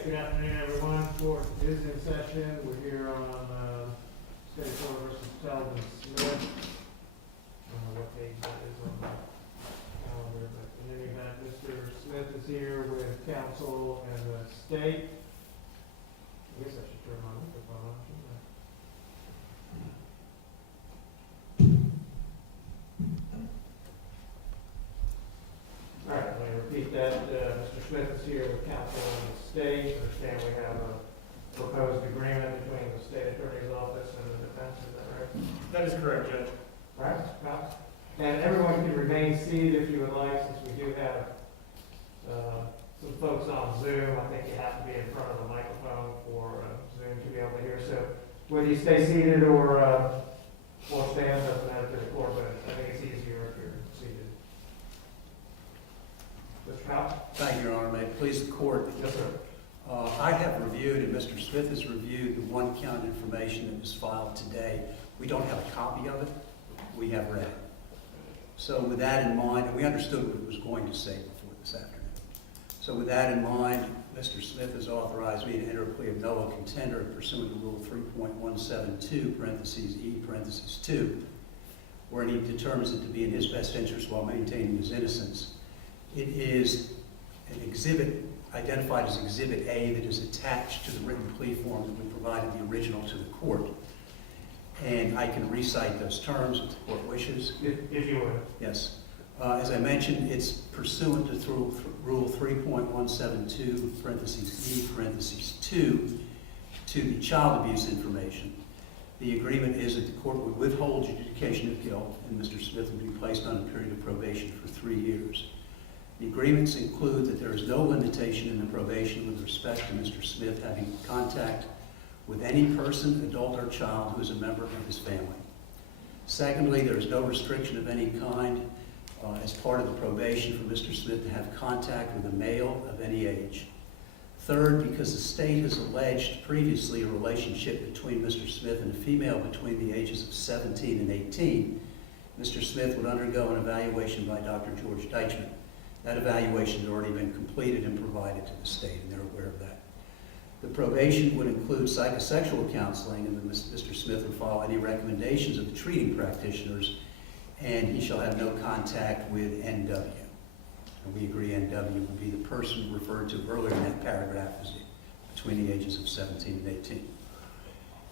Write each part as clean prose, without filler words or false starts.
Okay, good afternoon, everyone. Court is in session. We're here on State Court versus Telvin Smith. I don't know what page that is on the calendar, but in any event, Mr. Smith is here with counsel and the state. I guess I should turn my microphone on, shouldn't I? All right, let me repeat that. Mr. Smith is here with counsel and the state. Understand we have a proposed agreement between the state attorney's office and the defense, is that right? That is correct, Judge. All right, well, and everyone can remain seated if you would like, since we do have some folks on Zoom. I think you have to be in front of the microphone for Zoom to be able to hear. So whether you stay seated or stand, doesn't matter to the court, but I think it's easier if you're seated. Mr. House? Thank you, Your Honor. May it please the court. Yes, sir. I have reviewed, and Mr. Smith has reviewed, the one count information that was filed today. We don't have a copy of it. We have read it. So with that in mind, and we understood what it was going to say before this afternoon. So with that in mind, Mr. Smith has authorized me to enter a plea of no contender pursuant to Rule 3.172, parentheses E, parentheses 2, where he determines it to be in his best interest while maintaining his innocence. It is an exhibit identified as Exhibit A that is attached to the written plea form that we provided the original to the court. And I can recite those terms if the court wishes. If you would. Yes. As I mentioned, it's pursuant to Rule 3.172, parentheses E, parentheses 2, to the child abuse information. The agreement is that the court would withhold adjudication of guilt and Mr. Smith would be placed on a period of probation for 3 years. The agreements include that there is no limitation in the probation with respect to Mr. Smith having contact with any person, adult or child, who is a member of his family. Secondly, there is no restriction of any kind as part of the probation for Mr. Smith to have contact with a male of any age. Third, because the state has alleged previously a relationship between Mr. Smith and a female between the ages of 17 and 18, Mr. Smith would undergo an evaluation by Dr. George Deichman. That evaluation has already been completed and provided to the state, and they're aware of that. The probation would include psychosexual counseling, and then Mr. Smith would follow any recommendations of the treating practitioners, and he shall have no contact with NW. And we agree NW will be the person referred to earlier in that paragraph as between the ages of 17 and 18.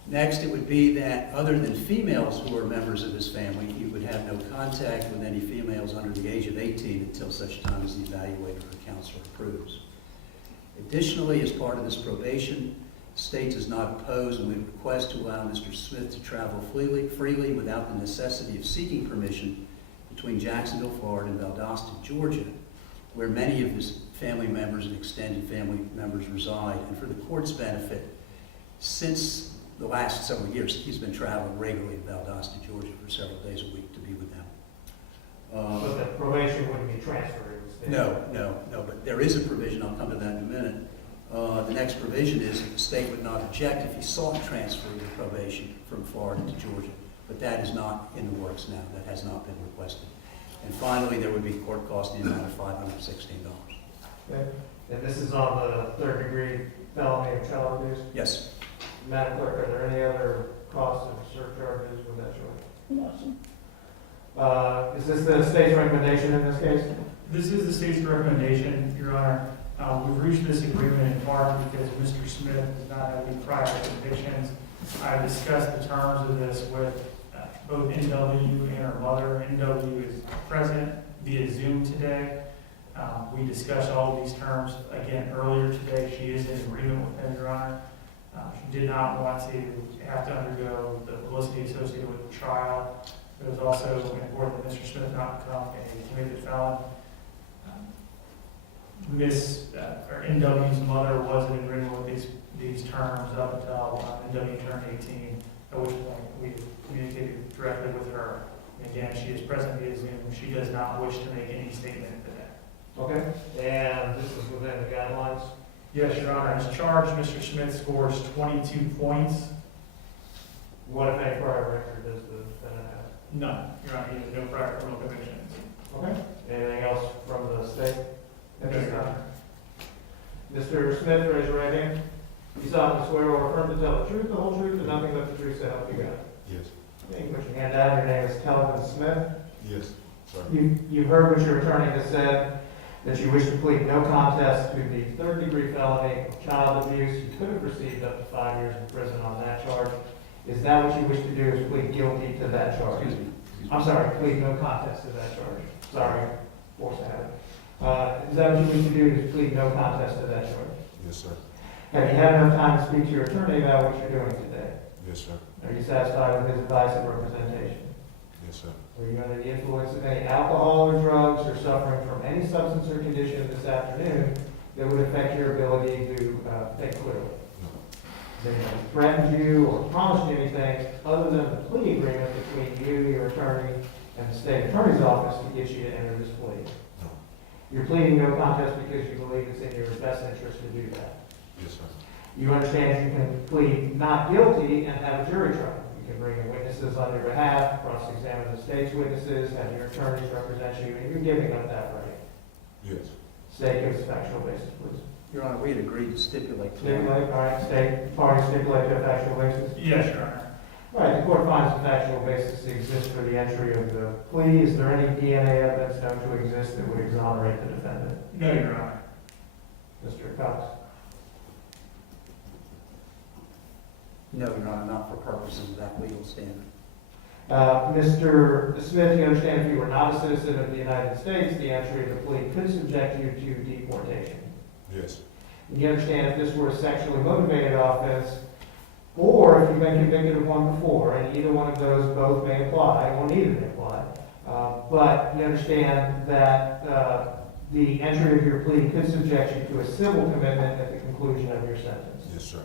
Next, it would be that other than females who are members of his family, he would have no contact with any females under the age of 18 until such time as the evaluator or counselor approves. Additionally, as part of this probation, the state does not oppose and we request to allow Mr. Smith to travel freely without the necessity of seeking permission between Jacksonville, Florida and Valdosta, Georgia, where many of his family members and extended family members reside. And for the court's benefit, since the last several years, he's been traveling regularly to Valdosta, Georgia for several days a week to be with them. So the probation wouldn't be transferred? No, but there is a provision, I'll come to that in a minute. The next provision is that the state would not object if he sought transfer of probation from Florida to Georgia, but that is not in the works now. That has not been requested. And finally, there would be court costs in the amount of $516. Okay. And this is on the third degree felony of child abuse? Yes. Madam Clerk, are there any other costs or surcharges with that charge? No. Is this the state's recommendation in this case? This is the state's recommendation, Your Honor. We've reached this agreement in part because Mr. Smith does not have any prior convictions. I've discussed the terms of this with both NW and her mother. NW is present via Zoom today. We discussed all of these terms again earlier today. She is in agreement with them, Your Honor. She did not want to have to undergo the publicity associated with the trial. It was also important that Mr. Smith not become a convicted felon. NW's mother was in agreement with these terms up until NW turned 18, at which point we communicated directly with her. And again, she is present via Zoom. She does not wish to make any statement today. Okay. And this is within the guidelines? Yes, Your Honor. As charged, Mr. Smith scores 22 points. What, if any, prior record does the defendant have? None, Your Honor. He has no prior criminal convictions. Okay. Anything else from the state? Yes, Your Honor. Mr. Smith, raise your right hand. You solemnly swear or affirm to tell the truth, the whole truth, and nothing but the truth, so help you God. Yes. Okay, you put your hand down. Your name is Telvin Smith. Yes, sir. You've heard what your attorney has said, that you wish to plead no contest to the third-degree felony of child abuse. You could have received up to 5 years in prison on that charge. Is that what you wish to do, is plead guilty to that charge? Excuse me. I'm sorry, plead no contest to that charge. Sorry, force habit. Is that what you wish to do, is plead no contest to that charge? Yes, sir. Have you had enough time to speak to your attorney about what you're doing today? Yes, sir. Are you satisfied with his advice and representation? Yes, sir. Are you under the influence of any alcohol or drugs, or suffering from any substance or condition this afternoon that would affect your ability to think clearly? No. Has anyone threatened you or promised you anything other than the plea agreement between you, your attorney, and the state attorney's office to get you to enter this plea? No. You're pleading no contest because you believe it's in your best interest to do that. Yes, sir. You understand you can plead not guilty and have a jury trial. You can bring in witnesses on your behalf, cross-examine the state's witnesses, have your attorneys represent you, and you're giving up that right. Yes. State, give us a factual basis, please. Your Honor, we had agreed to stipulate. Stipulate, all right, state, party stipulate to a factual basis. Yes, Your Honor. All right, the court finds a factual basis exists for the entry of the plea. Is there any DNA evidence known to exist that would exonerate the defendant? No, Your Honor. Mr. Cox? No, Your Honor, not for purposes of that legal standard. Mr. Smith, you understand if you were not a citizen of the United States, the entry of the plea could subject you to deportation. Yes. You understand if this were a sexually motivated offense, or if you've been convicted of one before, and either one of those both may apply, or neither may apply. But you understand that the entry of your plea could subject you to a civil commitment at the conclusion of your sentence. Yes, sir.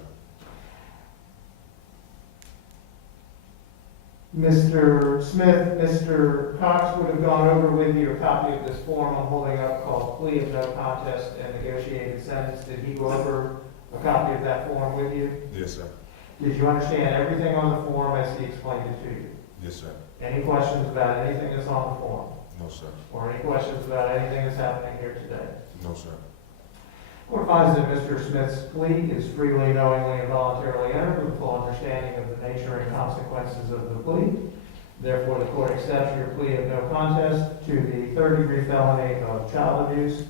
Mr. Smith, Mr. Cox would have gone over with you a copy of this form I'm holding up called Plea of No Contest and Negotiated Sentence. Did he go over a copy of that form with you? Yes, sir. Did you understand everything on the form as he explained it to you? Yes, sir. Any questions about anything that's on the form? No, sir. Or any questions about anything that's happening here today? No, sir. Court finds that Mr. Smith's plea is freely, knowingly, and voluntarily entered with full understanding of the nature and consequences of the plea. Therefore, the court accepts your plea of no contest to the third-degree felony of child abuse.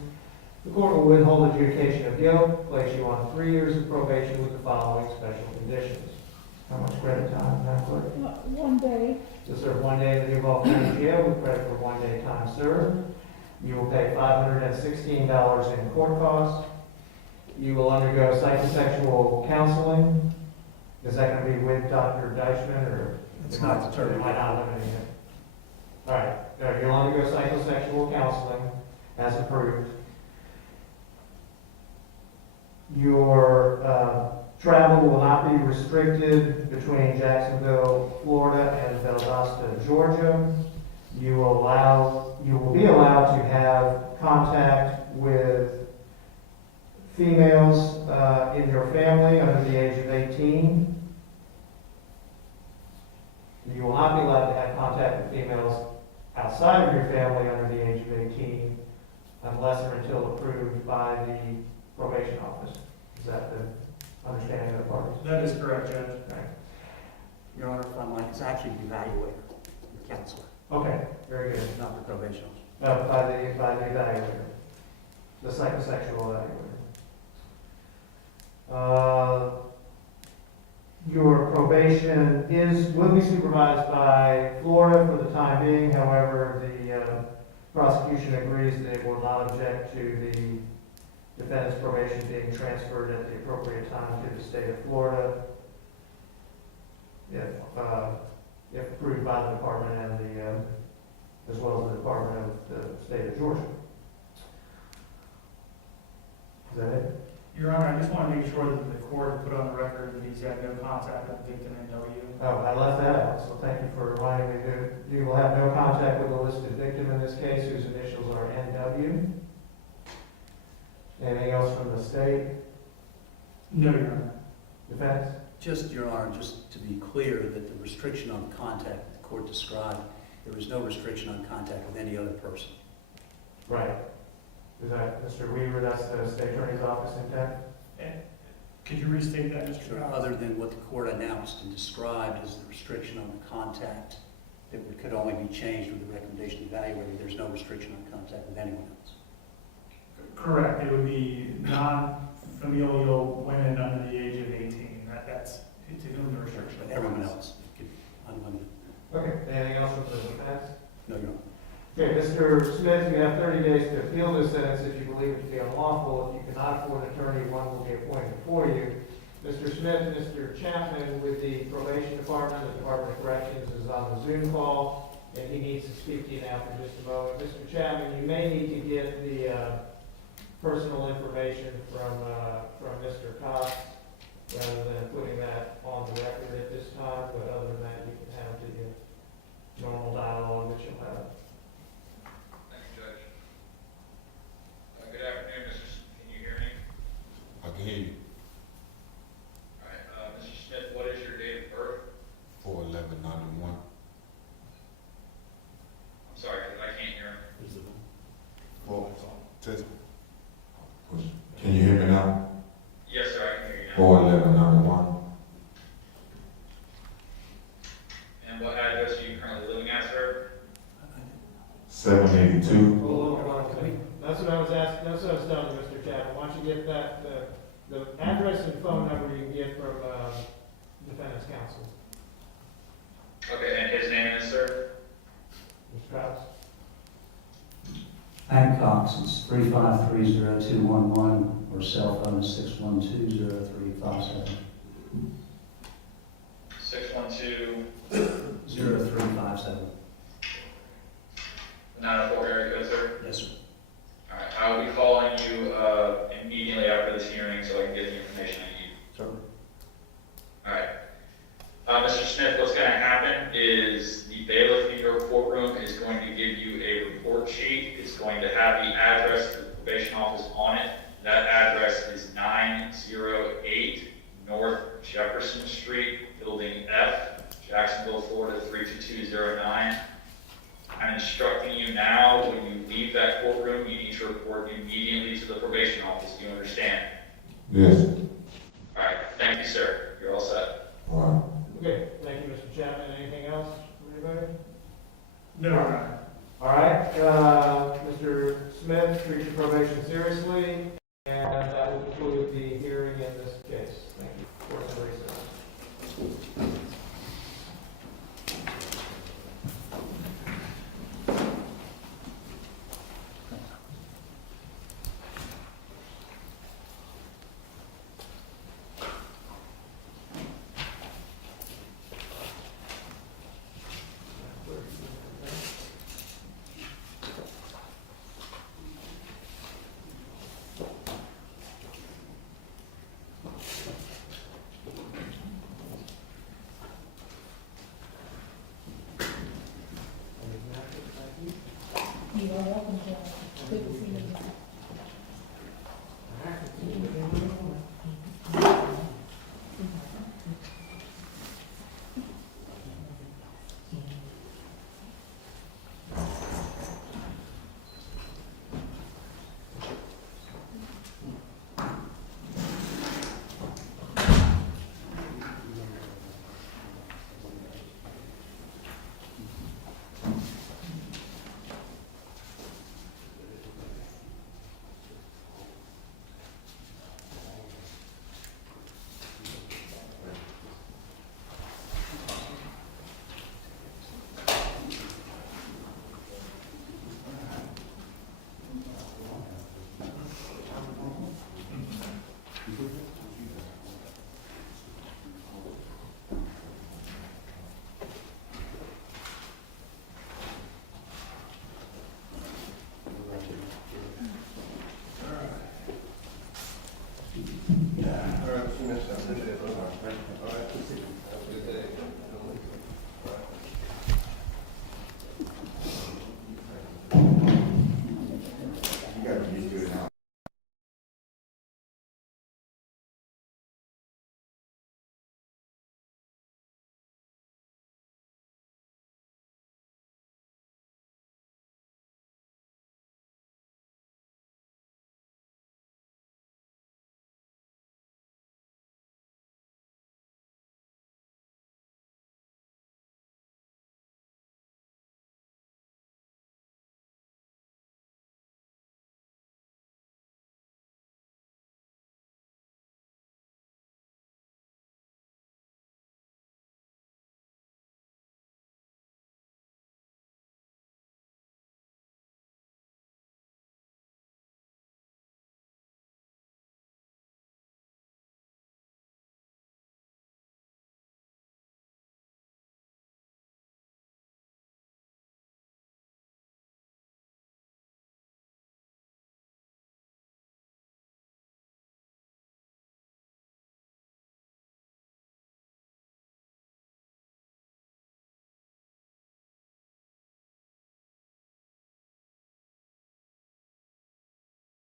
The court will withhold adjudication of guilt, place you on 3 years of probation with the following special conditions. How much credit time, Madam Clerk? 1 day. To serve 1 day in the Duval County Jail with credit for 1 day time served. You will pay $516 in court costs. You will undergo psychosexual counseling. Is that going to be with Dr. Deichman, or? It's not determined. Am I not limiting it? All right, you'll undergo psychosexual counseling as approved. Your travel will not be restricted between Jacksonville, Florida, and Valdosta, Georgia. You will be allowed to have contact with females in your family under the age of 18. You will not be allowed to have contact with females outside of your family under the age of 18 unless or until approved by the probation office. Is that the understanding of the parties? That is correct, Judge. Right. Your Honor, if I might, it's actually the evaluator, the counselor, Okay, very good. not the probation officer. By the evaluator, the psychosexual evaluator. Your probation will be supervised by Florida for the time being. However, the prosecution agrees that it will not object to the defendant's probation being transferred at the appropriate time to the state of Florida, if approved by the department and as well as the Department of the State of Georgia. Is that it? Your Honor, I just want to make sure that the court put on the record that he's had no contact with the victim NW. Oh, I left that out, so thank you for reminding me. You will have no contact with the listed victim in this case, whose initials are NW. Anything else from the state? No, Your Honor. Defense? Just, Your Honor, just to be clear that the restriction on contact the court described, there was no restriction on contact with any other person. Right. Is that, Mr. Weaver, that's the state attorney's office intent? Could you restate that, Mr. Sure. Rouse? Other than what the court announced and described as the restriction on the contact that could only be changed with the recommendation evaluator, there's no restriction on contact with anyone else. Correct, it would be non-familial women under the age of 18, that's to whom the restriction But applies. everyone else, could unlimited. Okay, anything else from the defense? No, Your Honor. Okay, Mr. Smith, you have 30 days to appeal this sentence if you believe it to be unlawful. If you cannot afford an attorney, one will be appointed for you. Mr. Smith, Mr. Chapman with the probation department, the Department of Corrections is on the Zoom call, and he needs to speak to you now for just a moment. Mr. Chapman, you may need to get the personal information from Mr. Cox, rather than putting that on the record at this time, but other than that, you can have the normal dialogue that you'll have. Thank you, Judge. Good afternoon, can you hear me? I can hear you. All right, Mr. Smith, what is your date of birth? 4/11/91. I'm sorry, because I can't hear. Can you hear me now? Yes, sir, I can hear you now. 4/11/91. And what address are you currently living at, sir? 782. Hold on, that's what I was asking, that's what I was telling you, Mr. Chapman. Why don't you get that, the address and phone number you can get from, defendant's counsel. Okay, and his name is, sir? Mr. Cox? Hank Cox, it's 3530211, or cell phone is 6120357. 612 0357. 904 area code, sir? Yes, sir. All right, I will be calling you immediately after this hearing so I can get the information I need. Certainly. All right. Mr. Smith, what's going to happen is the bailiff in your courtroom is going to give you a report sheet. It's going to have the address of the probation office on it. That address is 908 North Jefferson Street, Building F, Jacksonville, Florida 32209. I'm instructing you now, when you leave that courtroom, you need to report immediately to the probation office. Do you understand? Yes. All right. Thank you, sir. You're all set. All right. Okay, thank you, Mr. Chapman. Anything else from anybody? No, Your Honor. All right, Mr. Smith, treat your probation seriously, and that will conclude the hearing in this case. Thank you. Court is recessed. You are welcome, Judge. Good to see you.